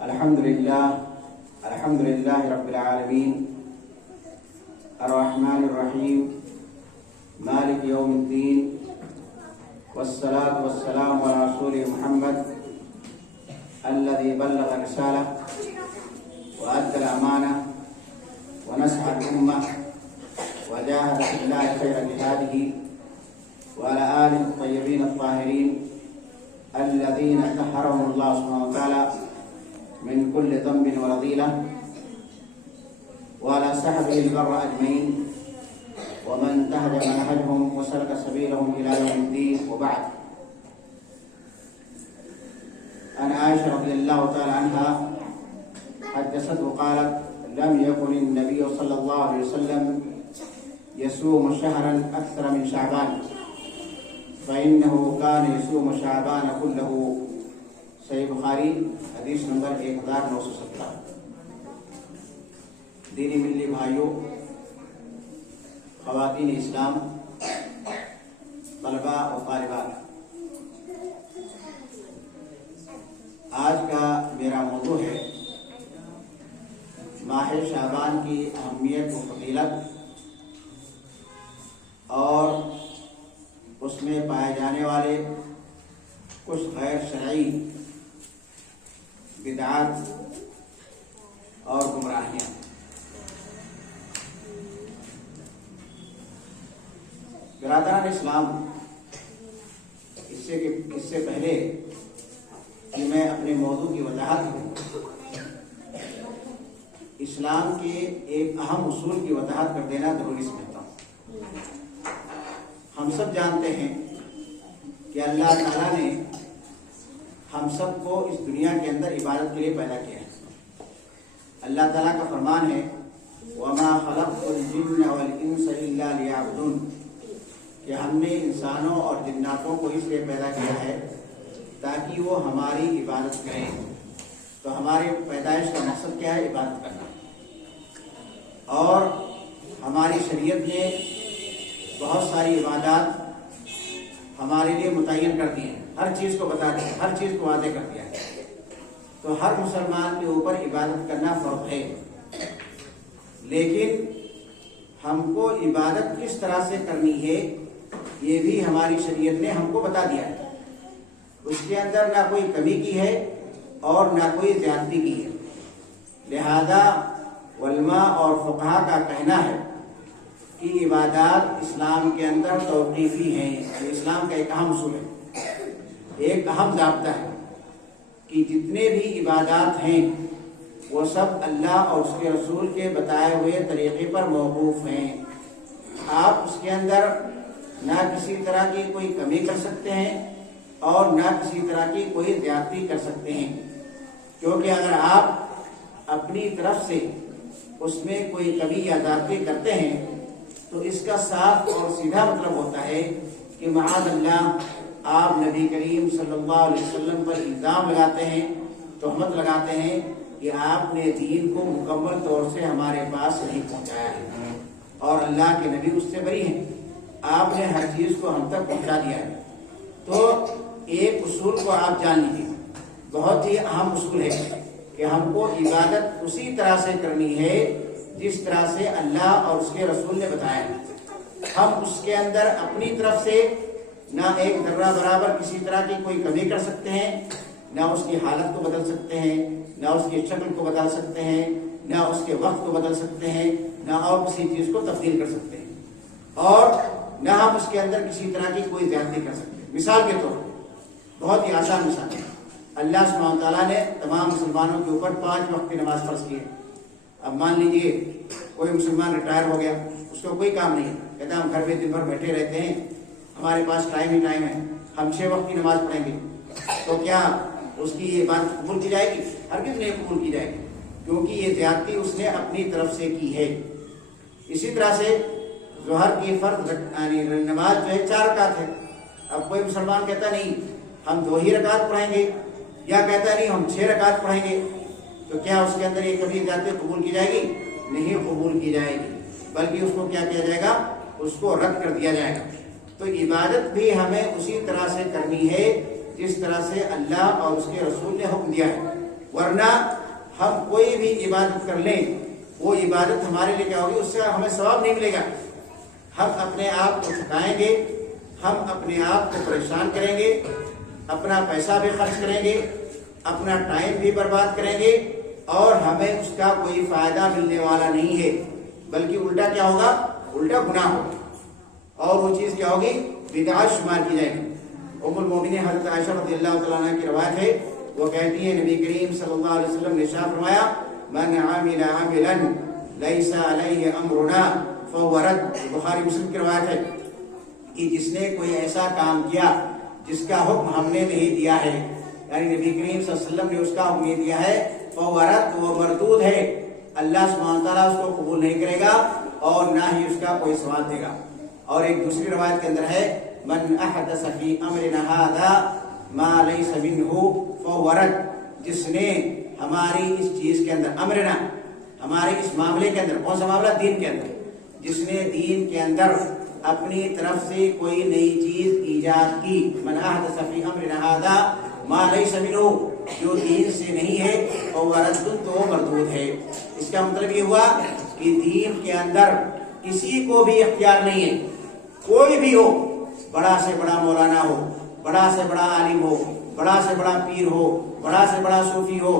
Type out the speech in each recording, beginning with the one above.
الحمد لله رب العالمين الرحمن الرحيم مالك يوم الدين والصلاة والسلام على رسوله محمد الذي بلغ الرسالة وأدى الأمانة ونصح الأمة وجاهد في الله خير جهاده وعلى آله الطيبين الطاهرين الذين طهرهم الله سبحانه وتعالى من كل ذنب ورذيلة وعلى صحبه البر أجمعين ومن انتهج منهجهم وسلك سبيلهم إلى يوم الدين. وبعد، عن عائشة رضي الله تعالى عنها حدثته قالت: لم يكن النبي صلى الله عليه وسلم يصوم شهرا أكثر من شعبان فإنه كان يصوم شعبان كله. صحیح بخاری حدیث نمبر 1917. دینی ملی بھائیوں، خواتین اسلام، طلباء و طالبات، آج کا میرا موضوع ہے ماہ شعبان کی اہمیت و فضیلت اور اس میں پائے جانے والے کچھ غیر شرعی بدعات اور گمراہیاں. برادران اسلام، اس سے پہلے کہ میں اپنے موضوع کی وضاحت کروں، اسلام کے ایک اہم اصول کی وضاحت کر دینا ضروری سمجھتا ہوں. ہم سب جانتے ہیں کہ اللہ تعالیٰ نے ہم سب کو اس دنیا کے اندر عبادت کے لیے پیدا کیا ہے. اللہ تعالیٰ کا فرمان ہے: وَمَا خَلَقْتُ الْجِنَّ وَالْإِنسَ إِلَّا لِيَعْبُدُونَ، کہ ہم نے انسانوں اور جناتوں کو اس لیے پیدا کیا ہے تاکہ وہ ہماری عبادت کریں. تو ہماری پیدائش کا مقصد کیا ہے؟ عبادت کرنا. اور ہماری شریعت نے بہت ساری عبادات ہمارے لیے متعین کر دی ہیں، ہر چیز کو بتا دیا، ہر چیز کو واضح کر دیا ہے. تو ہر مسلمان کے اوپر عبادت کرنا فرض ہے، لیکن ہم کو عبادت کس طرح سے کرنی ہے یہ بھی ہماری شریعت نے ہم کو بتا دیا ہے. اس کے اندر نہ کوئی کمی کی ہے اور نہ کوئی زیادتی کی ہے. لہذا علماء اور فقہا کا کہنا ہے کہ عبادات اسلام کے اندر توقیفی ہیں. یہ اسلام کا ایک اہم اصول ہے، ایک اہم ضابطہ ہے کہ جتنے بھی عبادات ہیں وہ سب اللہ اور اس کے رسول کے بتائے ہوئے طریقے پر موقوف ہیں. آپ اس کے اندر نہ کسی طرح کی کوئی کمی کر سکتے ہیں اور نہ کسی طرح کی کوئی زیادتی کر سکتے ہیں، کیونکہ اگر آپ اپنی طرف سے اس میں کوئی کمی یا زیادتی کرتے ہیں تو اس کا صاف اور سیدھا مطلب ہوتا ہے کہ معاذ اللہ آپ نبی کریم صلی اللہ علیہ وسلم پر الزام لگاتے ہیں، تہمت لگاتے ہیں کہ آپ نے دین کو مکمل طور سے ہمارے پاس نہیں پہنچایا ہے اور اللہ کے نبی اس سے بری ہیں، آپ نے ہر چیز کو ہم تک پہنچا دیا ہے. تو ایک اصول کو آپ جان لیجیے، بہت ہی اہم اصول ہے کہ ہم کو عبادت اسی طرح سے کرنی ہے جس طرح سے اللہ اور اس کے رسول نے بتایا ہے. ہم اس کے اندر اپنی طرف سے نہ ایک ذرہ برابر کسی طرح کی کوئی کمی کر سکتے ہیں، نہ اس کی حالت کو بدل سکتے ہیں، نہ اس کی شکل کو بدل سکتے ہیں، نہ اس کے وقت کو بدل سکتے ہیں، نہ اور کسی چیز کو تبدیل کر سکتے ہیں، اور نہ ہم اس کے اندر کسی طرح کی کوئی زیادتی کر سکتے ہیں. مثال کے طور پر، بہت ہی آسان مثال ہے، اللہ سبحانہ وتعالیٰ نے تمام مسلمانوں کے اوپر 5 وقت کی نماز فرض کی ہے. اب مان لیجئے کوئی مسلمان ریٹائر ہو گیا، اس کو کوئی کام نہیں ہے، کہتا ہم گھر میں دن بھر بیٹھے رہتے ہیں، ہمارے پاس ٹائم ہی ٹائم ہے، ہم 6 وقت کی نماز پڑھیں گے، تو کیا اس کی یہ بات قبول کی جائے گی؟ ہرگز نہیں قبول کی جائے گی، کیونکہ یہ زیادتی اس نے اپنی طرف سے کی ہے. اسی طرح سے ظہر کی فرض نماز جو ہے 4 رکعت ہے. اب کوئی مسلمان کہتا نہیں ہم 2 ہی رکعت پڑھیں گے، یا کہتا نہیں ہم 6 رکعت پڑھیں گے، تو کیا اس کے اندر یہ کبھی زیادتی قبول کی جائے گی؟ نہیں قبول کی جائے گی، بلکہ اس کو کیا کیا جائے گا؟ اس کو رد کر دیا جائے گا. تو عبادت بھی ہمیں اسی طرح سے کرنی ہے جس طرح سے اللہ اور اس کے رسول نے حکم دیا ہے. ورنہ ہم کوئی بھی عبادت کر لیں وہ عبادت ہمارے لیے کیا ہوگی، اس سے ہمیں ثواب نہیں ملے گا. ہم اپنے آپ کو تھکائیں گے، ہم اپنے آپ کو پریشان کریں گے، اپنا پیسہ بھی خرچ کریں گے، اپنا ٹائم بھی برباد کریں گے، اور ہمیں اس کا کوئی فائدہ ملنے والا نہیں ہے، بلکہ الٹا کیا ہوگا، الٹا گناہ ہوگا، اور وہ چیز کیا ہوگی، بدعت شمار کی جائے گی. ام المومنین حضرت عائشہ رضی اللہ تعالیٰ عنہ کی روایت ہے، وہ کہتی ہیں نبی کریم صلی اللہ علیہ وسلم نے ارشاد فرمایا من عمل عملا لیس علیہ امرنا فهو رد. بخاری مسلم کی روایت ہے کہ جس نے کوئی ایسا کام کیا جس کا حکم ہم نے نہیں دیا ہے، یعنی نبی کریم صلی اللہ علیہ وسلم نے اس کا حکم نہیں دیا ہے، فهو رد، وہ مردود ہے، اللہ سبحانہ تعالیٰ اس کو قبول نہیں کرے گا اور نہ ہی اس کا کوئی ثواب دے گا. اور ایک دوسری روایت کے اندر ہے من احدث فی امرنا ھذا ما لیس منہ فهو رد. جس نے ہماری اس چیز کے اندر، امرنا ہمارے اس معاملے کے اندر، کون سا معاملہ، دین کے اندر، جس نے دین کے اندر اپنی طرف سے کوئی نئی چیز ایجاد کی، من احدث فی امرنا ھذا ما لیس منہ، جو دین سے نہیں ہے، فهو رد، تو وہ مردود ہے. اس کا مطلب یہ ہوا کہ دین کے اندر کسی کو بھی اختیار نہیں ہے، کوئی بھی ہو، بڑا سے بڑا مولانا ہو، بڑا سے بڑا عالم ہو، بڑا سے بڑا پیر ہو، بڑا سے بڑا صوفی ہو،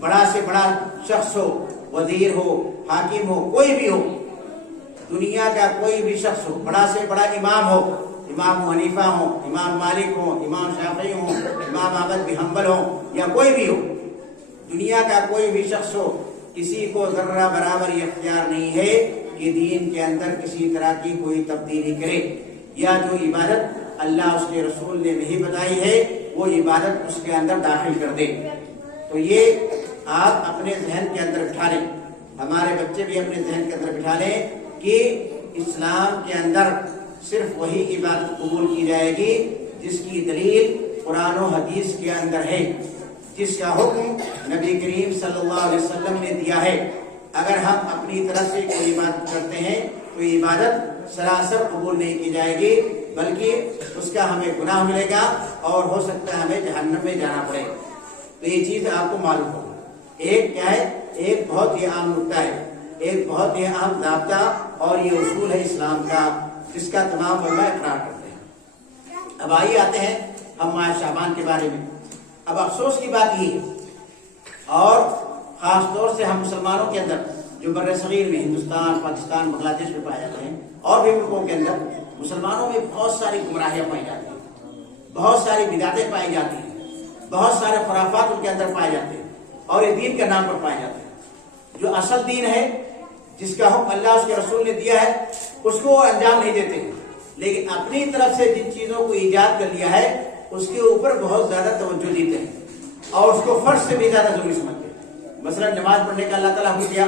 بڑا سے بڑا شخص ہو، وزیر ہو، حاکم ہو، کوئی بھی ہو، دنیا کا کوئی بھی شخص ہو، بڑا سے بڑا امام ہو، امام حنیفہ ہو، امام مالک ہو، امام شافعی ہو، امام احمد بن حنبل ہو، یا کوئی بھی ہو، دنیا کا کوئی بھی شخص ہو، کسی کو ذرہ برابر یہ اختیار نہیں ہے کہ دین کے اندر کسی طرح کی کوئی تبدیلی کرے، یا جو عبادت اللہ اس کے رسول نے نہیں بتائی ہے وہ عبادت اس کے اندر داخل کر دے. تو یہ آپ اپنے ذہن کے اندر بٹھا لیں، ہمارے بچے بھی اپنے ذہن کے اندر بٹھا لیں کہ اسلام کے اندر صرف وہی عبادت قبول کی جائے گی جس کی دلیل قرآن و حدیث کے اندر ہے، جس کا حکم نبی کریم صلی اللہ علیہ وسلم نے دیا ہے. اگر ہم اپنی طرف سے کوئی عبادت کرتے ہیں تو یہ عبادت سراسر قبول نہیں کی جائے گی، بلکہ اس کا ہمیں گناہ ملے گا اور ہو سکتا ہے ہمیں جہنم میں جانا پڑے. تو یہ چیز آپ کو معلوم ہو. ایک کیا ہے، ایک بہت ہی عام نکتہ ہے، ایک بہت ہی اہم ضابطہ اور یہ اصول ہے اسلام کا، جس کا تمام علماء اقرار کرتے ہیں. اب آئیے آتے ہیں ہم ماہ شعبان کے بارے میں. اب افسوس کی بات یہ ہے، اور خاص طور سے ہم مسلمانوں کے اندر جو بر صغیر میں ہندوستان، پاکستان، بنگلہ دیش میں پائے جاتے ہیں، اور بھی ملکوں کے اندر مسلمانوں میں بہت ساری گمراہیاں پائی جاتی ہیں، بہت ساری بدعتیں پائی جاتی ہیں، بہت سارے خرافات ان کے اندر پائے جاتے ہیں، اور یہ دین کے نام پر پائے جاتے ہیں. جو اصل دین ہے، جس کا حکم اللہ اس کے رسول نے دیا ہے، اس کو وہ انجام نہیں دیتے، لیکن اپنی طرف سے جن چیزوں کو ایجاد کر لیا ہے اس کے اوپر بہت زیادہ توجہ دیتے ہیں اور اس کو فرض سے بھی زیادہ ضروری سمجھتے ہیں. مثلا نماز پڑھنے کا اللہ تعالیٰ حکم دیا،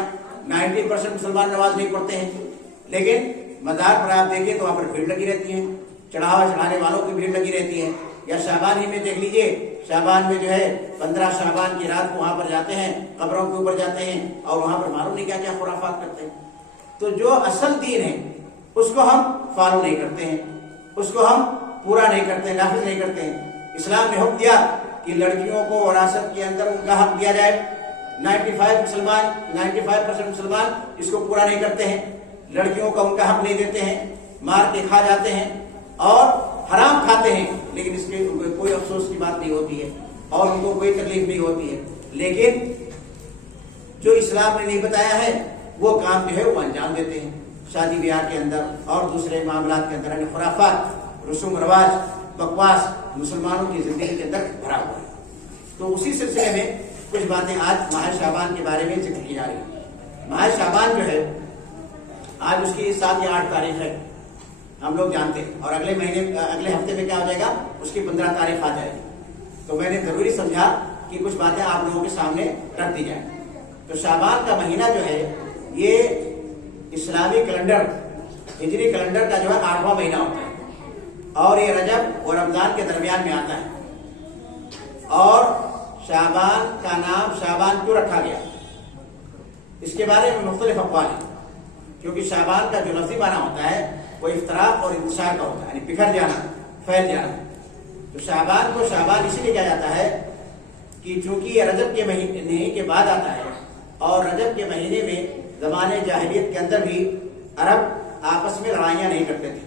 90% مسلمان نماز نہیں پڑھتے ہیں، لیکن مزار پر آپ دیکھیں تو وہاں پر بھیڑ لگی رہتی ہے، چڑھاوا چڑھانے والوں کی بھیڑ لگی رہتی ہے. یا شعبان ہی میں دیکھ لیجئے، شعبان میں جو ہے 15 شعبان کی رات کو وہاں پر جاتے ہیں، قبروں کے اوپر جاتے ہیں اور وہاں پر معلوم نہیں کیا کیا خرافات کرتے ہیں. تو جو اصل دین ہے اس کو ہم فالو نہیں کرتے ہیں، اس کو ہم پورا نہیں کرتے ہیں، نافذ نہیں کرتے ہیں. اسلام نے حکم دیا کہ لڑکیوں کو وراثت کے اندر ان کا حق دیا جائے. 95% مسلمان اس کو پورا نہیں کرتے ہیں، لڑکیوں کا ان کا حق نہیں دیتے ہیں، مار کے کھا جاتے ہیں اور حرام کھاتے ہیں، لیکن اس کے کوئی افسوس کی بات نہیں ہوتی ہے اور ان کو کوئی تکلیف نہیں ہوتی ہے. لیکن جو اسلام نے نہیں بتایا ہے وہ کام جو ہے وہ انجام دیتے ہیں شادی بیاہ کے اندر اور دوسرے معاملات کے اندر. یعنی خرافات، رسوم رواج، بکواس مسلمانوں کی زندگی کے اندر بھرا ہوا ہے. تو اسی سلسلے میں کچھ باتیں آج ماہ شعبان کے بارے میں ذکر کی جا رہی ہیں. ماہ شعبان جو ہے آج اس کی 7 یا 8 تاریخ ہے، ہم لوگ جانتے ہیں، اور اگلے ہفتے میں کیا ہو جائے گا، اس کی 15 تاریخ آ جائے گی. تو میں نے ضروری سمجھا کہ کچھ باتیں آپ لوگوں کے سامنے رکھ دی جائیں. تو شعبان کا مہینہ جو ہے یہ اسلامی کیلنڈر، ہجری کیلنڈر کا جو ہے 8واں مہینہ ہوتا ہے، اور یہ رجب اور رمضان کے درمیان میں آتا ہے. اور شعبان کا نام شعبان کیوں رکھا گیا، اس کے بارے میں مختلف اقوال ہیں. کیونکہ شعبان کا جو لفظی معنی ہوتا ہے وہ افتراق اور انتشار کا ہوتا ہے، یعنی بکھر جانا، پھیل جانا. تو شعبان کو شعبان اسی لیے کہا جاتا ہے کہ چونکہ یہ رجب کے مہینے کے بعد آتا ہے اور رجب کے مہینے میں زمانے جاہلیت کے اندر بھی عرب آپس میں لڑائیاں نہیں کرتے تھے،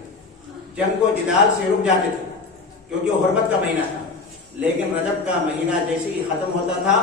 جنگ و جدال سے رک جاتے تھے کیونکہ وہ حرمت کا مہینہ تھا. لیکن رجب کا مہینہ جیسے ہی ختم ہوتا تھا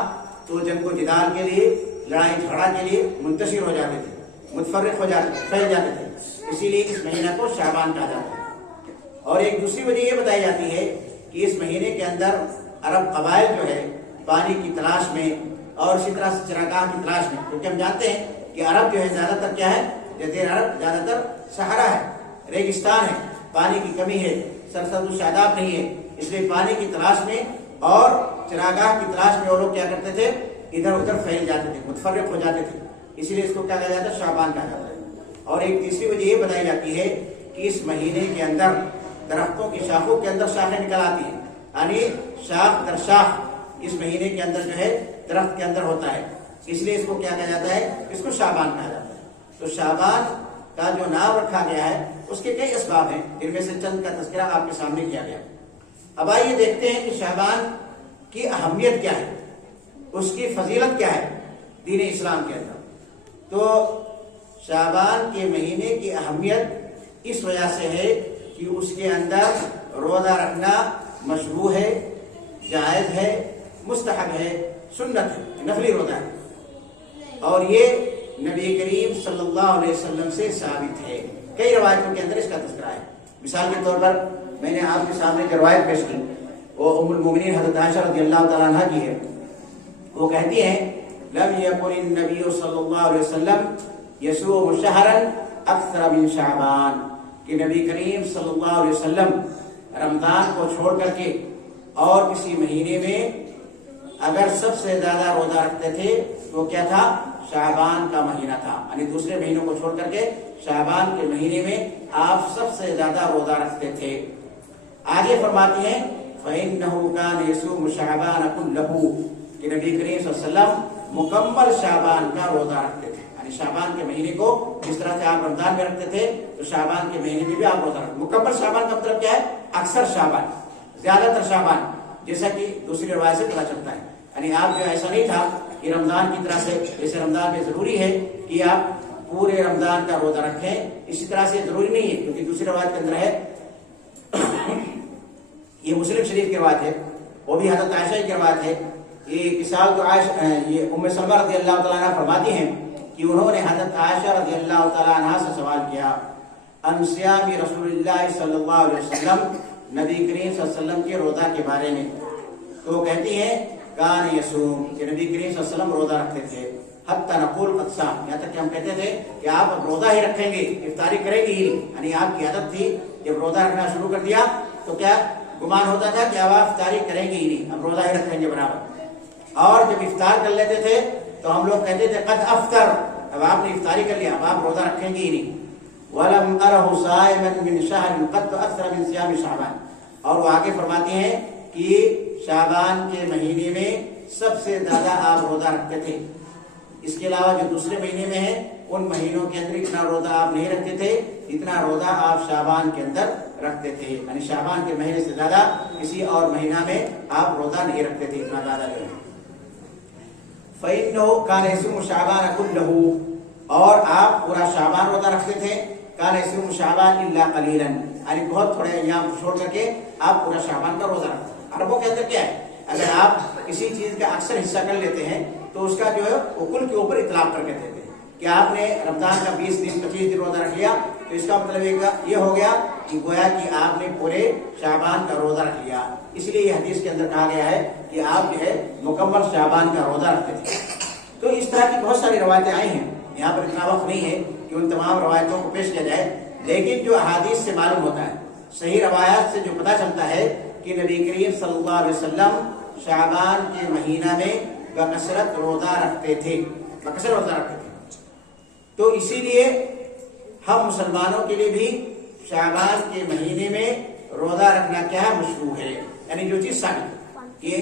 تو جنگ و جدال کے لیے، لڑائی جھگڑا کے لیے منتشر ہو جاتے تھے، متفرق ہو جاتے تھے، پھیل جاتے تھے. اسی لیے اس مہینہ کو شعبان کہا جاتا ہے. اور ایک دوسری وجہ یہ بتائی جاتی ہے کہ اس مہینے کے اندر عرب قبائل جو ہے پانی کی تلاش میں اور اسی طرح سے چراگاہ کی تلاش میں، کیونکہ ہم جانتے ہیں کہ عرب جو ہے زیادہ تر کیا ہے، جزیرہ عرب زیادہ تر صحرا ہے، ریگستان ہے، پانی کی کمی ہے، سرسبز و شاداب نہیں ہے. اس لیے پانی کی تلاش میں اور چراگاہ کی تلاش میں وہ لوگ کیا کرتے تھے، ادھر ادھر پھیل جاتے تھے، متفرق ہو جاتے تھے. اسی لیے اس کو کیا کہا جاتا ہے، شعبان کہا جاتا ہے. اور ایک تیسری وجہ یہ بتائی جاتی ہے کہ اس مہینے کے اندر درختوں کی شاخوں کے اندر شاخیں نکل آتی ہیں، یعنی شاخ در شاخ اس مہینے کے اندر جو ہے درخت کے اندر ہوتا ہے. اس لیے اس کو کیا کہا جاتا ہے، اس کو شعبان کہا جاتا ہے. تو شعبان کا جو نام رکھا گیا ہے اس کے کئی اسباب ہیں، جن میں سے چند کا تذکرہ آپ کے سامنے کیا گیا. اب آئیے دیکھتے ہیں کہ شعبان کی اہمیت کیا ہے، اس کی فضیلت کیا ہے دین اسلام کے اندر. تو شعبان کے مہینے کی اہمیت اس وجہ سے ہے کہ اس کے اندر روزہ رکھنا مشروع ہے، جائز ہے، مستحب ہے، سنت ہے، نفلی روزہ ہے. اور یہ نبی کریم صلی اللہ علیہ وسلم سے ثابت ہے. کئی روایتوں کے اندر اس کا تذکرہ ہے. مثال کے طور پر میں نے آپ کے سامنے جو روایت پیش کی وہ ام المؤمنین حضرت عائشہ رضی اللہ تعالیٰ عنہ کی ہے. وہ کہتی ہیں لم یکن النبی صلی اللہ علیہ وسلم یصوم شہرا اکثر من شعبان، کہ نبی کریم صلی اللہ علیہ وسلم رمضان کو چھوڑ کر کے اور کسی مہینے میں اگر سب سے زیادہ روزہ رکھتے تھے تو کیا تھا، شعبان کا مہینہ تھا. یعنی دوسرے مہینوں کو چھوڑ کر کے شعبان کے مہینے میں آپ سب سے زیادہ روزہ رکھتے تھے. آگے فرماتی ہیں فَإِنَّهُ كَانَ يَصُومُ شَعْبَانَ كُلَّهُ، کہ نبی کریم صلی اللہ علیہ وسلم مکمل شعبان کا روزہ رکھتے تھے. یعنی شعبان کے مہینے کو جس طرح سے آپ رمضان میں رکھتے تھے تو شعبان کے مہینے میں بھی آپ روزہ رکھتے. مکمل شعبان کا مطلب کیا ہے، اکثر شعبان، زیادہ تر شعبان، جیسا کہ دوسری روایت سے پتہ چلتا ہے. یعنی آپ جو ایسا نہیں تھا کہ رمضان کی طرح سے، جیسے رمضان میں ضروری ہے کہ آپ پورے رمضان کا روزہ رکھیں، اسی طرح سے ضروری نہیں ہے، کیونکہ دوسری روایت کے اندر ہے یہ مسلم شریف کی روایت ہے، وہ بھی حضرت عائشہ کی روایت ہے. یہ کسال تو یہ ام سلمہ رضی اللہ تعالیٰ عنہ فرماتی ہیں کہ انہوں نے حضرت عائشہ رضی اللہ تعالیٰ عنہ سے سوال کیا عن صیام رسول اللہ صلی اللہ علیہ وسلم، نبی کریم صلی اللہ علیہ وسلم کے روزہ کے بارے میں. تو وہ کہتی ہیں کان یصوم، کہ نبی کریم صلی اللہ علیہ وسلم روزہ رکھتے تھے، حتی نقول قد صام، یہاں تک کہ ہم کہتے تھے کہ آپ اب روزہ ہی رکھیں گے، افطاری کریں گے ہی نہیں. یعنی آپ کی عادت تھی جب روزہ رکھنا شروع کر دیا تو کیا گمان ہوتا تھا کہ اب آپ افطاری کریں گے ہی نہیں، اب روزہ ہی رکھیں گے برابر. اور جب افطار کر لیتے تھے تو ہم لوگ کہتے تھے قد افطر، اب آپ نے افطاری کر لیا، اب آپ روزہ رکھیں گے ہی نہیں. وَلَمْ أَرَهُ صَائِمًا مِنْ شَهْرٍ قَدْ أَكْثَرَ مِنْ صِيَامِ شَعْبَانَ. اور وہ آگے فرماتی ہیں کہ شعبان کے مہینے میں سب سے زیادہ آپ روزہ رکھتے تھے. اس کے علاوہ جو دوسرے مہینے میں ہیں ان مہینوں کے اندر اتنا روزہ آپ نہیں رکھتے تھے اتنا روزہ آپ شعبان کے اندر رکھتے تھے. یعنی شعبان کے مہینے سے زیادہ کسی اور مہینہ میں آپ روزہ نہیں رکھتے تھے اتنا زیادہ جو ہے. فَإِنَّهُ كَانَ يَصُومُ شَعْبَانَ كُلَّهُ، اور آپ پورا شعبان روزہ رکھتے تھے. كَانَ يَصُومُ شَعْبَانَ إِلَّا قَلِيلًا، یعنی بہت تھوڑے ایام چھوڑ کر کے آپ پورا شعبان کا روزہ رکھتے ہیں. عربوں کے اندر کیا ہے، اگر آپ کسی چیز کا اکثر حصہ کر لیتے ہیں تو اس کا جو ہے وہ کل کے اوپر اطلاق کر کے دیتے ہیں کہ آپ نے رمضان کا 20 دن 25 دن روزہ رکھ لیا تو اس کا مطلب یہ ہو گیا کہ گویا کہ آپ نے پورے شعبان کا روزہ رکھ لیا. اس لیے یہ حدیث کے اندر کہا گیا ہے کہ آپ جو ہے مکمل شعبان کا روزہ رکھتے تھے. تو اس طرح کی بہت ساری روایتیں آئی ہیں، یہاں پر اتنا وقت نہیں ہے کہ ان تمام روایتوں کو پیش کیا جائے، لیکن جو احادیث سے معلوم ہوتا ہے، صحیح روایات سے جو پتہ چلتا ہے کہ نبی کریم صلی اللہ علیہ وسلم شعبان کے مہینہ میں بکثرت روزہ رکھتے تھے، بکثرت روزہ رکھتے تھے. تو اسی لیے ہم مسلمانوں کے لیے بھی شعبان کے مہینے میں روزہ رکھنا کیا ہے، مشروع ہے. یعنی جو چیز ثابت ہے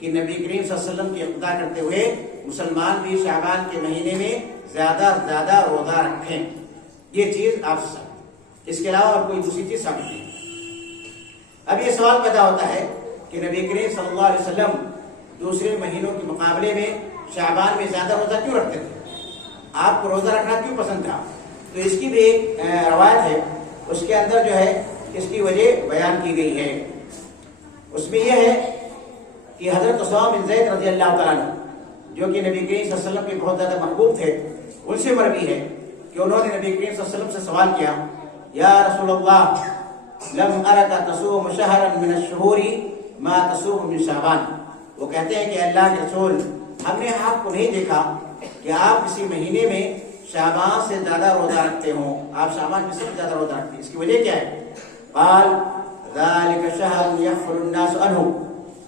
کہ نبی کریم صلی اللہ علیہ وسلم کی اقتدا کرتے ہوئے مسلمان بھی شعبان کے مہینے میں زیادہ سے زیادہ روزہ رکھیں، یہ چیز آپ سے ثابت ہے. اس کے علاوہ اور کوئی دوسری چیز ثابت نہیں. اب یہ سوال پیدا ہوتا ہے کہ نبی کریم صلی اللہ علیہ وسلم دوسرے مہینوں کے مقابلے میں شعبان میں زیادہ روزہ کیوں رکھتے تھے؟ آپ کو روزہ رکھنا کیوں پسند تھا؟ تو اس کی بھی ایک روایت ہے، اس کے اندر جو ہے اس کی وجہ بیان کی گئی ہے۔ اس میں یہ ہے کہ حضرت اسامہ بن زید رضی اللہ تعالیٰ عنہ، جو کہ نبی کریم صلی اللہ علیہ وسلم کے بہت زیادہ محبوب تھے، ان سے مروی ہے کہ انہوں نے نبی کریم صلی اللہ علیہ وسلم سے سوال کیا، یا رسول اللہ لم ارک تصوم شہرا من الشہور ما تصوم من شعبان۔ وہ کہتے ہیں کہ اللہ کے رسول، ہم نے آپ کو نہیں دیکھا کہ آپ کسی مہینے میں شعبان سے زیادہ روزہ رکھتے ہوں، آپ شعبان میں سے زیادہ روزہ رکھتے ہیں، اس کی وجہ کیا ہے؟ قال ذلك شہر یغفل الناس عنہ۔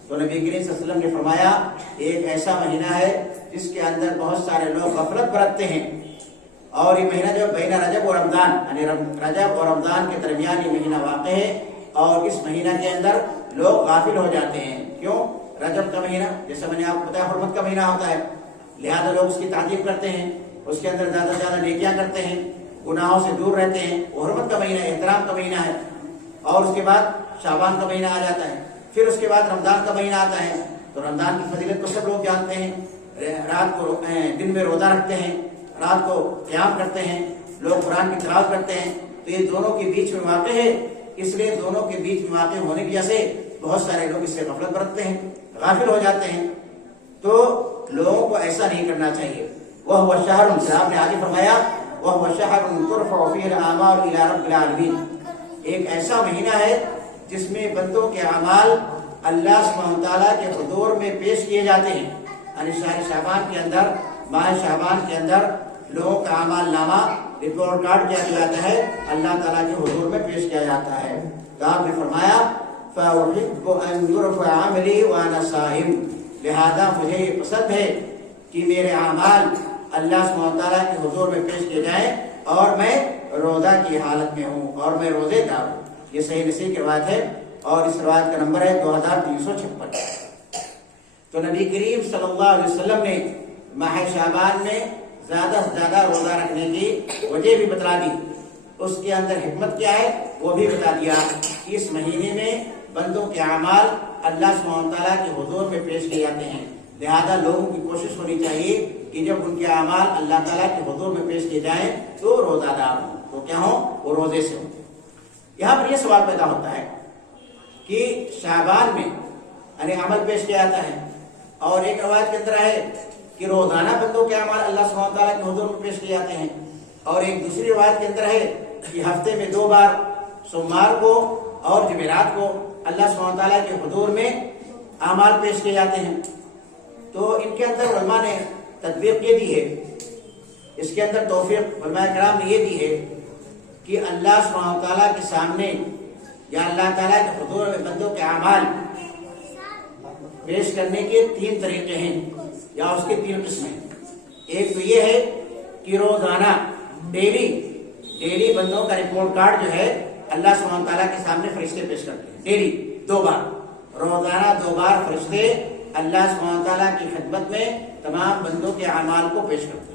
تو نبی کریم صلی اللہ علیہ وسلم نے فرمایا ایک ایسا مہینہ ہے جس کے اندر بہت سارے لوگ غفلت برتتے ہیں، اور یہ مہینہ جو بین رجب اور رمضان، یعنی رجب اور رمضان کے درمیان یہ مہینہ واقع ہے، اور اس مہینہ کے اندر لوگ غافل ہو جاتے ہیں۔ کیوں؟ رجب کا مہینہ جیسا میں نے آپ کو بتایا حرمت کا مہینہ ہوتا ہے، لہذا لوگ اس کی تعظیم کرتے ہیں، اس کے اندر زیادہ سے زیادہ نیکیاں کرتے ہیں، گناہوں سے دور رہتے ہیں۔ وہ حرمت کا مہینہ احترام کا مہینہ ہے، اور اس کے بعد شعبان کا مہینہ آ جاتا ہے، پھر اس کے بعد رمضان کا مہینہ آتا ہے۔ تو رمضان کی فضیلت کو سب لوگ جانتے ہیں، رات کو دن میں روزہ رکھتے ہیں، رات کو قیام کرتے ہیں، لوگ قرآن کی تلاوت کرتے ہیں، تو یہ دونوں کے بیچ میں واقع ہے، اس لیے دونوں کے بیچ میں واقع ہونے کی وجہ سے بہت سارے لوگ اس سے غفلت برتتے ہیں، غافل ہو جاتے ہیں۔ تو لوگوں کو ایسا نہیں کرنا چاہیے۔ وَهُوَ شَهْرٌ، سے آپ نے آگے فرمایا وَهُوَ شَهْرٌ تُرْفَعُ فِيهِ الْأَعْمَالُ إِلَىٰ رَبِّ الْعَالَمِينَ، ایک ایسا مہینہ ہے جس میں بندوں کے اعمال اللہ سبحانہ وتعالیٰ کے حضور میں پیش کیے جاتے ہیں۔ یعنی شہر شعبان کے اندر، ماہ شعبان کے اندر لوگوں کا اعمال نامہ رپورٹ کارڈ کیا جاتا ہے، اللہ تعالیٰ کے حضور میں پیش کیا جاتا ہے۔ تو آپ نے فرمایا فَأُحِبُّ أَن يُرْفَعَ عَمَلِي وَأَنَا صَائِمٌ، لہذا مجھے یہ پسند ہے کہ میرے اعمال اللہ سبحانہ وتعالیٰ کے حضور میں پیش کیے جائیں اور میں روزہ کی حالت میں ہوں، اور میں روزے دار ہوں۔ یہ صحیح نصیح کی روایت ہے، اور اس روایت کا نمبر ہے 2356۔ تو نبی کریم صلی اللہ علیہ وسلم نے ماہ شعبان میں زیادہ سے زیادہ روزہ رکھنے کی وجہ بھی بتلا دی، اس کے اندر حکمت کیا ہے وہ بھی بتا دیا۔ اس مہینے میں بندوں کے اعمال اللہ سبحانہ وتعالیٰ کے حضور میں پیش کیے جاتے ہیں، لہذا لوگوں کی کوشش ہونی چاہیے کہ جب ان کے اعمال اللہ تعالیٰ کے حضور میں پیش کیے جائیں تو روزہ دار ہوں، تو کیا ہوں؟ وہ روزے سے ہوں۔ یہاں پر یہ سوال پیدا ہوتا ہے کہ شعبان میں یعنی عمل پیش کیا جاتا ہے، اور ایک روایت کے اندر ہے کہ روزانہ بندوں کے اعمال اللہ سبحانہ تعالیٰ کے حضور میں پیش کیے جاتے ہیں، اور ایک دوسری روایت کے اندر ہے کہ ہفتے میں 2 بار سوموار کو اور جمعرات کو اللہ سبحانہ تعالیٰ کے حضور میں اعمال پیش کیے جاتے ہیں۔ تو ان کے اندر علماء نے تطبیق یہ دی ہے، اس کے اندر توفیق علماء کرام نے یہ دی ہے کہ اللہ سبحانہ تعالیٰ کے سامنے یا اللہ تعالیٰ کے حضور میں بندوں کے اعمال پیش کرنے کے 3 طریقے ہیں، یا اس کے 3 قسمیں۔ ایک تو یہ ہے کہ روزانہ ڈیلی بندوں کا رپورٹ کارڈ جو ہے اللہ سبحانہ تعالیٰ کے سامنے فرشتے پیش کرتے ہیں، ڈیلی 2 بار، روزانہ 2 بار فرشتے اللہ سبحانہ تعالیٰ کی خدمت میں تمام بندوں کے اعمال کو پیش کرتے ہیں۔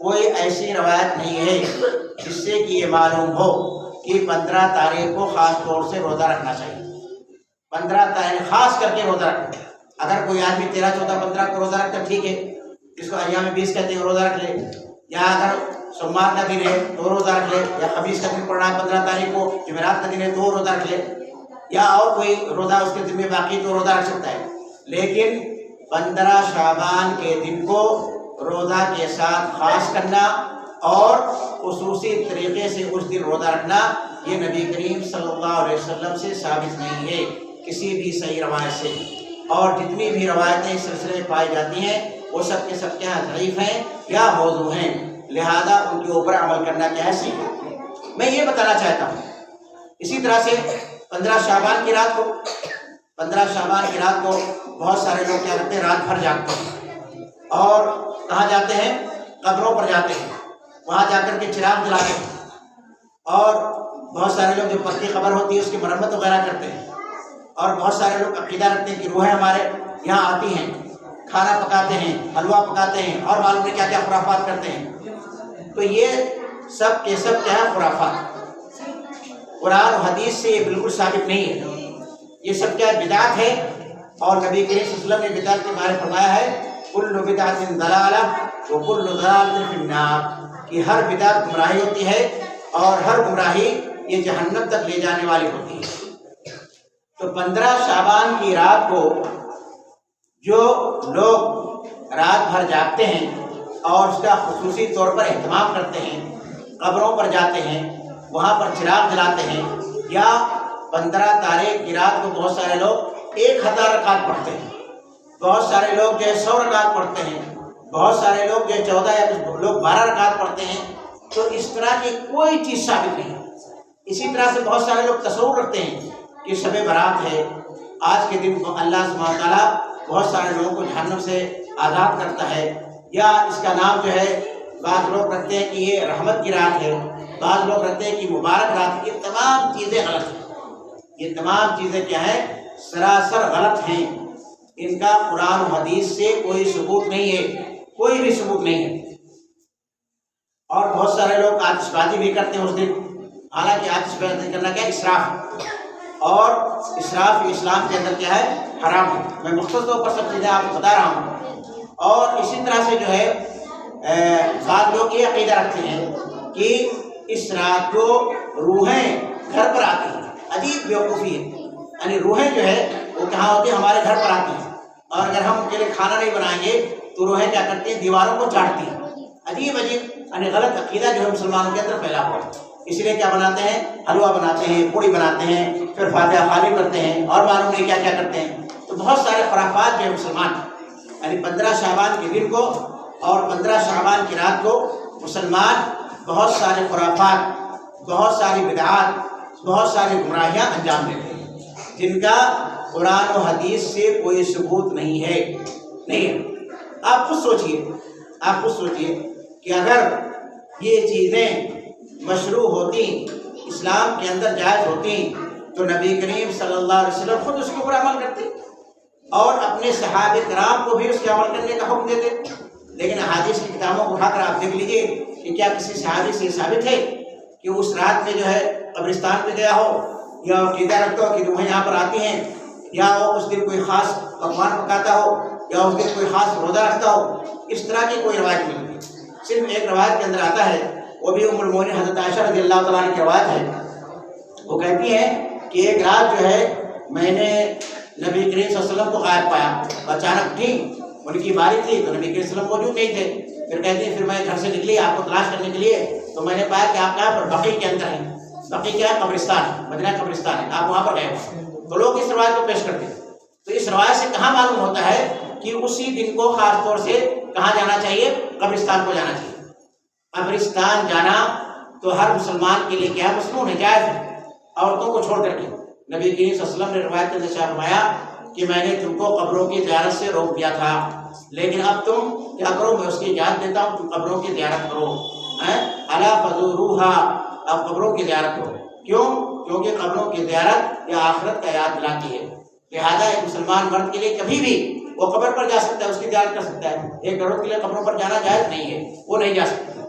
کوئی ایسی روایت نہیں ہے جس سے کہ یہ معلوم ہو کہ 15 تاریخ کو خاص طور سے روزہ رکھنا چاہیے۔ 15 تاریخ خاص کر کے روزہ رکھنا، اگر کوئی آدمی 13، 14، 15 کو روزہ رکھتا ٹھیک ہے، جس کو ایام 20 کہتے ہیں روزہ رکھ لے، یا اگر سوموار کا دن ہے تو روزہ رکھ لے، یا خمیس کا دن پڑنا ہے 15 تاریخ کو، جمعرات کا دن ہے تو روزہ رکھ لے، یا اور کوئی روزہ اس کے دن میں باقی تو روزہ رکھ سکتا ہے۔ لیکن 15 شعبان کے دن کو روزہ کے ساتھ خاص کرنا اور خصوصی طریقے سے اس دن روزہ رکھنا، یہ نبی کریم صلی اللہ علیہ وسلم سے ثابت نہیں ہے کسی بھی صحیح روایت سے، اور جتنی بھی روایتیں اس سلسلے میں پائی جاتی ہیں وہ سب کے سب کیا ضعیف ہیں یا موضوع ہیں، لہذا ان کے اوپر عمل کرنا کیا ہے صحیح ہے۔ میں یہ بتانا چاہتا ہوں اسی طرح سے 15 شعبان کی رات کو بہت سارے لوگ کیا کرتے ہیں، رات بھر جاگتے ہیں، اور کہاں جاتے ہیں؟ قبروں پر جاتے ہیں، وہاں جا کر کے چراغ جلاتے ہیں، اور بہت سارے لوگ جو پکی قبر ہوتی ہے اس کی مرمت وغیرہ کرتے ہیں، اور بہت سارے لوگ عقیدہ رکھتے ہیں کہ روحیں ہمارے یہاں آتی ہیں، کھانا پکاتے ہیں، حلوہ پکاتے ہیں، اور معلوم نہیں کیا کیا خرافات کرتے ہیں۔ تو یہ سب کے سب کیا ہے؟ خرافات۔ قرآن و حدیث سے یہ بالکل ثابت نہیں ہے، یہ سب کیا بدعت ہے؟ اور نبی کریم صلی اللہ علیہ وسلم نے بدعت کے بارے میں فرمایا ہے کل بدعت ضلالہ وکل ضلالۃ فی النار، کہ ہر بدعت گمراہی ہوتی ہے اور ہر گمراہی یہ جہنم تک لے جانے والی ہوتی ہے۔ تو 15 شعبان کی رات کو جو لوگ رات بھر جاگتے ہیں اور اس کا خصوصی طور پر اہتمام کرتے ہیں، قبروں پر جاتے ہیں، وہاں پر چراغ جلاتے ہیں، یا 15 تاریخ کی رات کو بہت سارے لوگ 1000 رکعت پڑھتے ہیں، بہت سارے لوگ جو ہے 100 رکعت پڑھتے ہیں، بہت سارے لوگ جو ہے 14 یا کچھ لوگ 12 رکعت پڑھتے ہیں، تو اس طرح کی کوئی چیز ثابت نہیں۔ اسی طرح سے بہت سارے لوگ تصور رکھتے ہیں کہ شب برات ہے، آج کے دن اللہ سبحانہ وتعالیٰ بہت سارے لوگوں کو جہنم سے آزاد کرتا ہے، یا اس کا نام جو ہے بعض لوگ رکھتے ہیں کہ یہ رحمت کی رات ہے، بعض لوگ رکھتے ہیں کہ مبارک رات ہے۔ یہ تمام چیزیں غلط ہیں، یہ تمام چیزیں کیا ہیں؟ سراسر غلط ہیں۔ ان کا قرآن و حدیث سے کوئی ثبوت نہیں ہے، کوئی بھی ثبوت نہیں ہے۔ اور بہت سارے لوگ آتش بازی بھی کرتے ہیں اس دن، حالانکہ آتش بازی کرنا کیا؟ اسراف، اور اسراف اسلام کے اندر کیا ہے؟ حرام ہے۔ میں مختصر طور پر سب چیزیں آپ کو بتا رہا ہوں۔ اور اسی طرح سے جو ہے بعض لوگ یہ عقیدہ رکھتے ہیں کہ اس رات کو روحیں گھر پر آتی ہیں۔ عجیب بیوقوفی ہے، یعنی روحیں جو ہے وہ کہاں ہوتی ہیں؟ ہمارے گھر پر آتی ہیں، اور اگر ہم ان کے لیے کھانا نہیں بنائیں گے تو روحیں کیا کرتی ہیں؟ دیواروں کو چاٹتی ہیں۔ عجیب یعنی غلط عقیدہ جو ہے مسلمانوں کے اندر پھیلا ہوا ہے۔ اس لیے کیا بناتے ہیں؟ حلوہ بناتے ہیں، پوڑی بناتے ہیں، پھر فاتحہ خانی کرتے ہیں، اور معلوم نہیں کیا کیا کرتے ہیں۔ تو بہت سارے خرافات جو ہے مسلمان، یعنی 15 شعبان کے دن کو اور 15 شعبان کی رات کو مسلمان بہت سارے خرافات، بہت ساری بدعات، بہت ساری گمراہیاں انجام دیتے ہیں، جن کا قرآن و حدیث سے کوئی ثبوت نہیں ہے، نہیں ہے۔ آپ خود سوچئے کہ اگر یہ چیزیں مشروع ہوتی، اسلام کے اندر جائز ہوتی، تو نبی کریم صلی اللہ علیہ وسلم خود اس کے اوپر عمل کرتے اور اپنے صحابہ کرام کو بھی اس کے عمل کرنے کا حکم دیتے۔ لیکن احادیث کی کتابوں کو اٹھا کر آپ دیکھ لیجئے کہ کیا کسی صحابی سے ثابت ہے کہ اس رات میں جو ہے قبرستان پہ گیا ہو، یا عقیدہ رکھتا ہو کہ روحیں یہاں پر آتی ہیں، یا وہ اس دن کوئی خاص پکوان پکاتا ہو، یا اس دن کوئی خاص روزہ رکھتا ہو؟ اس طرح کی کوئی روایت نہیں ہے۔ صرف ایک روایت کے اندر آتا ہے، وہ بھی ام المؤمنین حضرت عائشہ رضی اللہ تعالیٰ عنہ کی روایت ہے۔ وہ کہتی ہیں کہ ایک رات جو ہے میں نے نبی کریم صلی اللہ علیہ وسلم کو غائب پایا، اچانک اٹھی، ان کی باری تھی تو نبی کریم صلی اللہ علیہ وسلم موجود نہیں تھے۔ پھر کہتی ہیں پھر میں گھر سے نکلی آپ کو تلاش کرنے کے لیے، تو میں نے پایا کہ آپ کہاں پر؟ بقیع کے اندر ہیں۔ بقیع کیا ہے؟ قبرستان، مدینہ قبرستان ہے، آپ وہاں پر گئے ہو۔ تو لوگ اس روایت کو پیش کرتے ہیں۔ تو اس روایت سے کہاں معلوم ہوتا ہے کہ اسی دن کو خاص طور سے کہاں جانا چاہیے؟ قبرستان کو جانا چاہیے۔ قبرستان جانا تو ہر مسلمان کے لیے کیا ہے؟ مسنون ہے، جائز ہے، عورتوں کو چھوڑ کر کے۔ نبی کریم صلی اللہ علیہ وسلم نے روایت کے اندر فرمایا کہ میں نے تم کو قبروں کی زیارت سے روک دیا تھا، لیکن اب تم کیا کرو؟ میں اس کی اجازت دیتا ہوں، تم قبروں کی زیارت کرو۔ الا فزوروہا، اب قبروں کی زیارت کرو۔ کیوں؟ کیونکہ قبروں کی زیارت یا آخرت کا یاد دلاتی ہے۔ لہٰذا ایک مسلمان مرد کے لیے کبھی بھی وہ قبر پر جا سکتا ہے، اس کی زیارت کر سکتا ہے۔ ایک عورت کے لیے قبروں پر جانا جائز نہیں ہے، وہ نہیں جا سکتی۔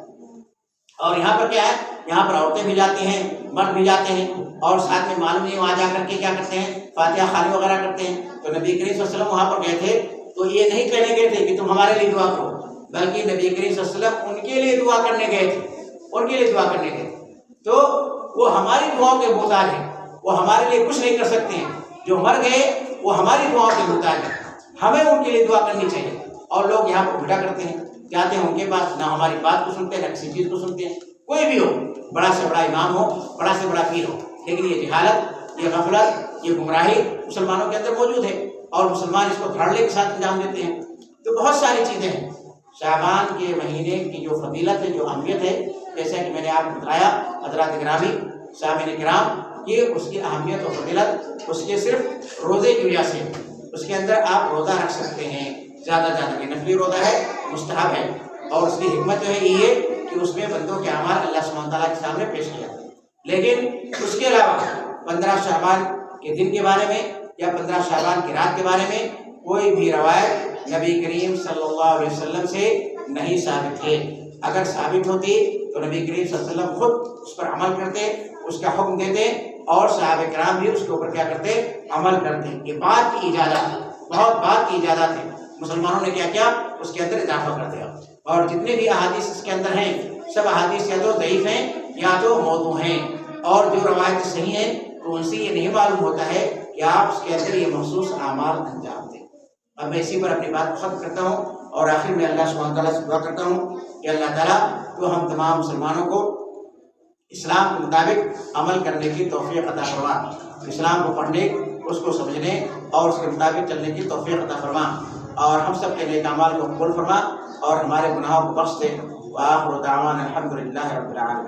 اور یہاں پر کیا ہے؟ یہاں پر عورتیں بھی جاتی ہیں، مرد بھی جاتے ہیں، اور ساتھ میں معلوم نہیں وہاں جا کر کے کیا کرتے ہیں؟ فاتحہ خوانی وغیرہ کرتے ہیں۔ تو نبی کریم صلی اللہ علیہ وسلم وہاں پر گئے تھے تو یہ نہیں کہنے گئے تھے کہ تم ہمارے لیے دعا کرو، بلکہ نبی کریم صلی اللہ علیہ وسلم ان کے لیے دعا کرنے گئے تھے، ان کے لیے دعا کرنے گئے تھے۔ تو وہ ہماری دعاؤں کے محتاج ہیں، وہ ہمارے لیے کچھ نہیں کر سکتے ہیں۔ جو مر گئے وہ ہماری دعاؤں کے محتاج ہیں، ہمیں ان کے لیے دعا کرنی چاہیے۔ اور لوگ یہاں پر بھٹا کرتے ہیں، جاتے ہیں ان کے پاس، نہ ہماری بات کو سنتے ہیں، نہ کسی چیز کو سنتے ہیں۔ کوئی بھی ہو، بڑا سے بڑا امام ہو، بڑا سے بڑا پیر ہو، لیکن یہ جہالت، یہ غفلت، یہ گمراہی مسلمانوں کے اندر موجود ہے، اور مسلمان اس کو دھڑلے کے ساتھ انجام دیتے ہیں۔ تو بہت ساری چیزیں ہیں۔ شعبان کے مہینے کی جو فضیلت ہے، جو اہمیت ہے، جیسا کہ میں نے آپ کو بتایا حضرات گرامی، سامعین کرام، کہ اس کی اہمیت و فضیلت اس کے صرف روزے کی وجہ سے، اس کے اندر آپ روزہ رکھ سکتے ہیں، زیادہ زیادہ یہ نفلی روزہ ہے، مستحب ہے، اور اس کی حکمت جو ہے یہ ہے کہ اس میں بندوں کے اعمال اللہ سبحانہ تعالیٰ کے سامنے پیش کیا۔ لیکن اس کے علاوہ 15 شعبان کے دن کے بارے میں یا 15 شعبان کی رات کے بارے میں کوئی بھی روایت نبی کریم صلی اللہ علیہ وسلم سے نہیں ثابت ہے۔ اگر ثابت ہوتی تو نبی کریم صلی اللہ علیہ وسلم خود اس پر عمل کرتے، اس کا حکم دیتے اور صحابہ کرام بھی اس کے اوپر کیا کرتے؟ عمل کرتے۔ یہ بعد کی ایجادات، بہت بعد کی ایجادات ہیں، مسلمانوں نے کیا کیا؟ اس کے اندر اضافہ کر دیا۔ اور جتنے بھی احادیث اس کے اندر ہیں سب احادیث یا تو ضعیف ہیں یا تو موضوع ہیں، اور جو روایت صحیح ہیں تو ان سے یہ نہیں معلوم ہوتا ہے کہ آپ اس کے اندر یہ مخصوص اعمال انجام دیں۔ اب میں اسی پر اپنی بات کو ختم کرتا ہوں، اور آخر میں اللہ سبحانہ تعالیٰ سے دعا کرتا ہوں کہ اللہ تعالیٰ تو ہم تمام مسلمانوں کو اسلام کے مطابق عمل کرنے کی توفیق عطا فرما، اسلام کو پڑھنے، اس کو سمجھنے اور اس کے مطابق چلنے کی توفیق عطا فرما، اور ہم سب کے نیک اعمال کو قبول فرما اور ہمارے گناہوں کو بخش دے۔ وآخر دعوانا الحمد للہ رب العالمین۔